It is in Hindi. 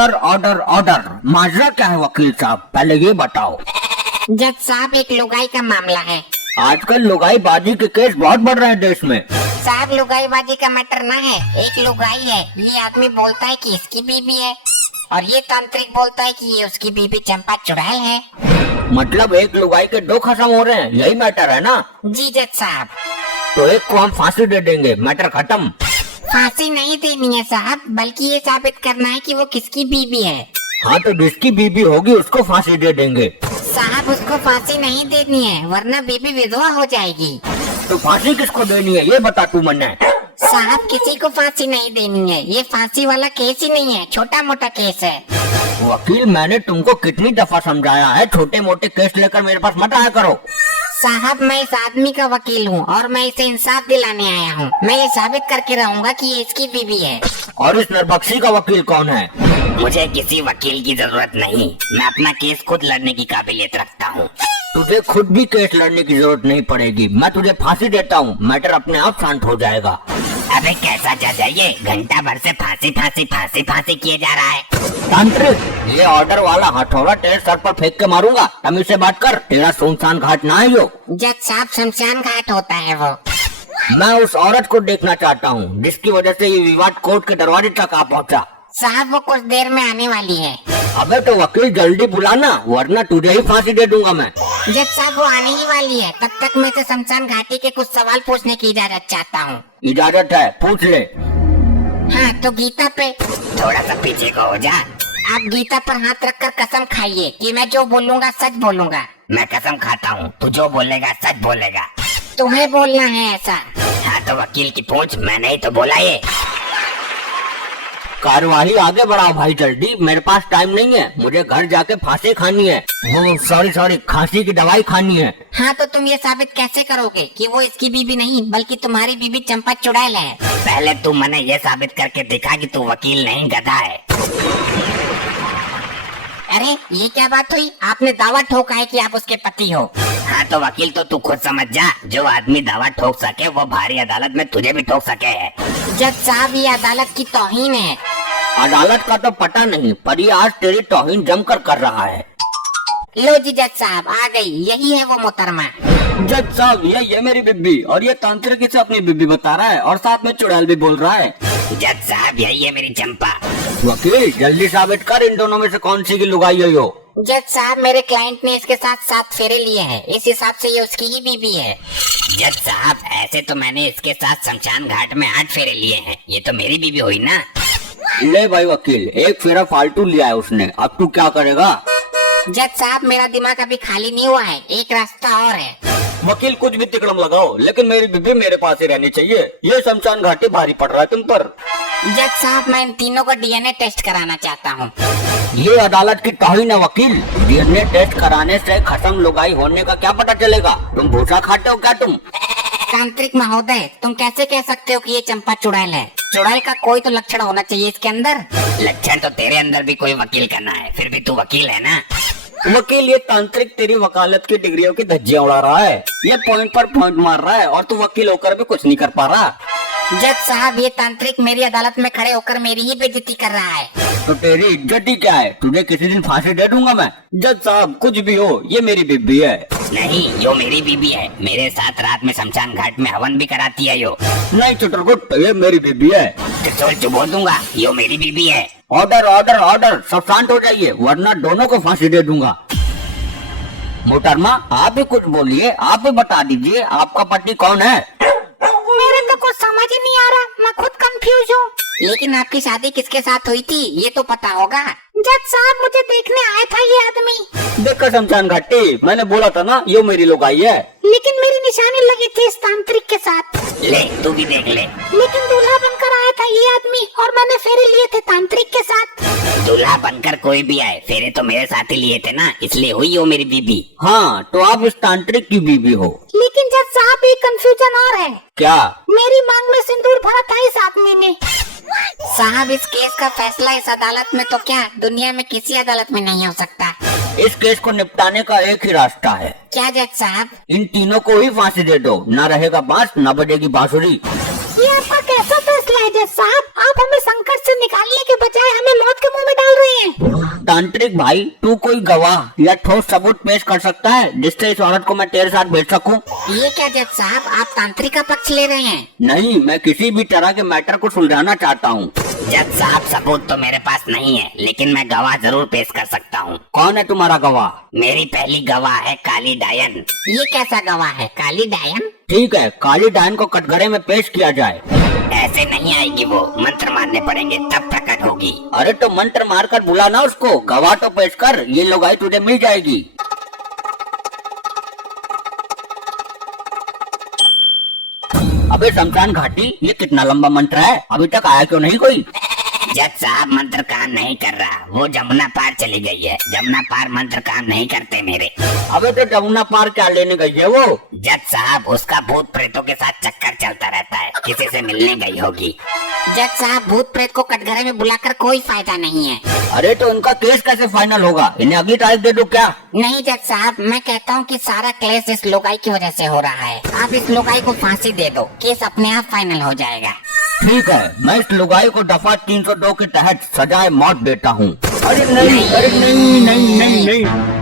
Order order order. माजरा क्या है वकील साहब, पहले ये बताओ। जज साहब, एक लुगाई का मामला है। आजकल लुगाई बाजी के केस बहुत बढ़ रहे हैं देश में। साहब, लुगाई बाजी का मैटर ना है। एक लुगाई है, ये आदमी बोलता है कि इसकी बीबी है और ये तांत्रिक बोलता है कि ये उसकी बीबी चंपा चुड़ैल है। मतलब एक लुगाई के दो खत्म हो रहे हैं, यही मैटर है ना? जी जज साहब। तो एक को हम फांसी दे देंगे, मैटर खत्म। फांसी नहीं देनी है साहब, बल्कि ये साबित करना है कि वो किसकी बीबी है। हाँ तो जिसकी बीबी होगी उसको फांसी दे देंगे। साहब, उसको फांसी नहीं देनी है, वरना बीबी विधवा हो जाएगी। तो फांसी किसको देनी है ये बता तू मन्ने। साहब, किसी को फांसी नहीं देनी है, ये फांसी वाला केस ही नहीं है, छोटा मोटा केस है। वकील, मैंने तुमको कितनी दफा समझाया है, छोटे मोटे केस लेकर मेरे पास मत आया करो। साहब, मैं इस आदमी का वकील हूँ और मैं इसे इंसाफ दिलाने आया हूँ। मैं ये साबित करके रहूंगा कि ये इसकी बीवी है। और इस नरबख्शी का वकील कौन है? मुझे किसी वकील की जरूरत नहीं, मैं अपना केस खुद लड़ने की काबिलियत रखता हूँ। तुझे खुद भी केस लड़ने की जरूरत नहीं पड़ेगी, मैं तुझे फांसी देता हूँ, मैटर अपने आप शांत हो जाएगा। अबे कैसा जज है ये, घंटा भर से फांसी फांसी फांसी फांसी किए जा रहा है। तांत्रिक, ये ऑर्डर वाला हथौड़ा तेरे सर पर फेंक के मारूंगा, तमीज से बात कर, तेरा सुनसान घाट ना है यो। जज साहब, शमशान घाट होता है वो। मैं उस औरत को देखना चाहता हूँ जिसकी वजह से ये विवाद कोर्ट के दरवाजे तक आ पहुँचा। साहब, वो कुछ देर में आने वाली है। अबे तो वकील जल्दी बुलाना, वरना तुझे ही फांसी दे दूंगा मैं। जज साहब, वो आने ही वाली है, तब तक मैं से शमशान घाटी के कुछ सवाल पूछने की इजाजत चाहता हूँ। इजाजत है, पूछ ले। हाँ तो गीता पे। थोड़ा सा पीछे को हो जा। आप गीता पर हाथ रखकर कसम खाइए कि मैं जो बोलूँगा सच बोलूँगा। मैं कसम खाता हूँ, तू जो बोलेगा सच बोलेगा। तुम्हें बोलना है ऐसा। हाँ तो वकील की पूछ, मैंने ही तो बोला ये। कार्यवाही आगे बढ़ाओ भाई जल्दी, मेरे पास टाइम नहीं है, मुझे घर जाके फांसी खानी है। सॉरी, खांसी की दवाई खानी है। हाँ तो तुम ये साबित कैसे करोगे कि वो इसकी बीबी नहीं बल्कि तुम्हारी बीबी चंपा चुड़ैल है? पहले तू मैंने ये साबित करके दिखा कि तू वकील नहीं गधा है। अरे ये क्या बात हुई, आपने दावा ठोका है कि आप उसके पति हो। हाँ तो वकील तो तू खुद समझ जा, जो आदमी दावा ठोक सके वो भारी अदालत में तुझे भी ठोक सके है। जज साहब, ये अदालत की तौहीन है। अदालत का तो पता नहीं, पर ये आज तेरी तौहीन जमकर कर रहा है। लो जी जज साहब, आ गई, यही है वो मोहतरमा। जज साहब, ये मेरी बिब्बी, और ये तांत्रिक इसे अपनी बिब्बी बता रहा है और साथ में चुड़ैल भी बोल रहा है। जज साहब, यही है मेरी चंपा। वकील जल्दी साबित कर, इन दोनों में से कौन सी की लुगाई है यो? जज साहब, मेरे क्लाइंट ने इसके साथ 7 फेरे लिए हैं, इस हिसाब से ये उसकी ही बीबी है। जज साहब, ऐसे तो मैंने इसके साथ शमशान घाट में 8 फेरे लिए हैं, ये तो मेरी बीबी हुई ना। ले भाई वकील, एक फेरा फालतू लिया है उसने, अब तू क्या करेगा? जज साहब, मेरा दिमाग अभी खाली नहीं हुआ है, एक रास्ता और है। वकील कुछ भी तिकड़म लगाओ, लेकिन मेरी बीबी मेरे पास ही रहनी चाहिए। ये शमशान घाटी भारी पड़ रहा है तुम पर। जज साहब, मैं इन तीनों को डीएनए टेस्ट कराना चाहता हूँ। ये अदालत की तौहीन है वकील, डीएनए टेस्ट कराने से खत्म लुगाई होने का क्या पता चलेगा? तुम भूसा खाते हो क्या तुम? तांत्रिक महोदय, तुम कैसे कह सकते हो कि ये चंपा चुड़ैल है? चुड़ैल का कोई तो लक्षण होना चाहिए इसके अंदर। लक्षण तो तेरे अंदर भी कोई वकील करना है, फिर भी तू वकील है ना। वकील, ये तांत्रिक तेरी वकालत की डिग्रियों की धज्जियां उड़ा रहा है, ये पॉइंट पर पॉइंट मार रहा है और तू वकील होकर भी कुछ नहीं कर पा रहा। जज साहब, ये तांत्रिक मेरी अदालत में खड़े होकर मेरी ही बेइज्जती कर रहा है। तो तेरी इज्जत ही क्या है? तुझे किसी दिन फांसी दे दूंगा मैं। जज साहब, कुछ भी हो, ये मेरी बीबी है। नहीं, यो मेरी बीबी है, मेरे साथ रात में शमशान घाट में हवन भी कराती है यो। नहीं चुटरगुट, ये मेरी बीबी है। तो बोल दूंगा, यो मेरी बीबी है। ऑर्डर ऑर्डर ऑर्डर, सब शांत हो जाइए, वरना दोनों को फांसी दे दूंगा। मोहतरमा, आप भी कुछ बोलिए, आप भी बता दीजिए आपका पति कौन है? मेरे तो कुछ समझ ही नहीं आ रहा, मैं खुद कंफ्यूज हूँ। लेकिन आपकी शादी किसके साथ हुई थी ये तो पता होगा। जज साहब, मुझे देखने आया था ये आदमी। देखो शमशान घाटी, मैंने बोला था ना, ये मेरी लुगाई है। लेकिन मेरी निशानी लगी थी इस तांत्रिक के साथ। ले तू भी देख ले। लेकिन दूल्हा बनकर आया था ये आदमी और मैंने फेरे लिए थे तांत्रिक के साथ। दूल्हा बनकर कोई भी आए, फेरे तो मेरे साथ ही लिए थे ना, इसलिए हुई हो मेरी बीबी। हाँ, तो आप इस तांत्रिक की बीबी हो। लेकिन जज साहब, एक कंफ्यूजन और है। क्या? मेरी मांग में सिंदूर भरा था इस आदमी ने। साहब, इस केस का फैसला इस अदालत में तो क्या दुनिया में किसी अदालत में नहीं हो सकता। इस केस को निपटाने का एक ही रास्ता है। क्या जज साहब? इन तीनों को ही फांसी दे दो, न रहेगा बांस न बजेगी बांसुरी। ये आपका कैसा फैसला मसला है जज साहब? आप हमें संकट से निकालने के बजाय हमें मौत के मुंह में डाल रहे हैं। तांत्रिक भाई, तू कोई गवाह या ठोस सबूत पेश कर सकता है जिससे इस औरत को मैं तेरे साथ भेज सकूं? ये क्या जज साहब, आप तांत्रिक का पक्ष ले रहे हैं? नहीं, मैं किसी भी तरह के मैटर को सुलझाना चाहता हूँ। जज साहब, सबूत तो मेरे पास नहीं है, लेकिन मैं गवाह जरूर पेश कर सकता हूँ। कौन है तुम्हारा गवाह? मेरी पहली गवाह है काली डायन। ये कैसा गवाह है? काली डायन? ठीक है, काली डायन को कटघरे में पेश किया जाए। ऐसे नहीं आएगी वो, मंत्र मारने पड़ेंगे तब प्रकट होगी। अरे तो मंत्र मारकर बुला ना उसको, गवाह तो पेश कर, ये लुगाई तुझे मिल जाएगी। अबे शमशान घाटी, ये कितना लंबा मंत्र है, अभी तक आया क्यों नहीं कोई? जज साहब, मंत्र काम नहीं कर रहा, वो जमुना पार चली गई है। जमुना पार मंत्र काम नहीं करते मेरे। अबे तो जमुना पार क्या लेने गई है वो? जज साहब, उसका भूत प्रेतों के साथ चक्कर चलता रहता है, किसी से मिलने गई होगी। जज साहब, भूत प्रेत को कटघरे में बुलाकर कोई फायदा नहीं है। अरे तो उनका केस कैसे फाइनल होगा? इन्हें अगली तारीख दे दूं क्या? नहीं जज साहब, मैं कहता हूँ कि सारा क्लेश इस लोगाई की वजह से हो रहा है। आप इस लोगाई को फांसी दे दो, केस अपने आप फाइनल हो जाएगा। ठीक है, मैं इस लुगाई को दफा 302 के तहत सजाए मौत देता हूँ। अरे नहीं, अरे नहीं नहीं नहीं नहीं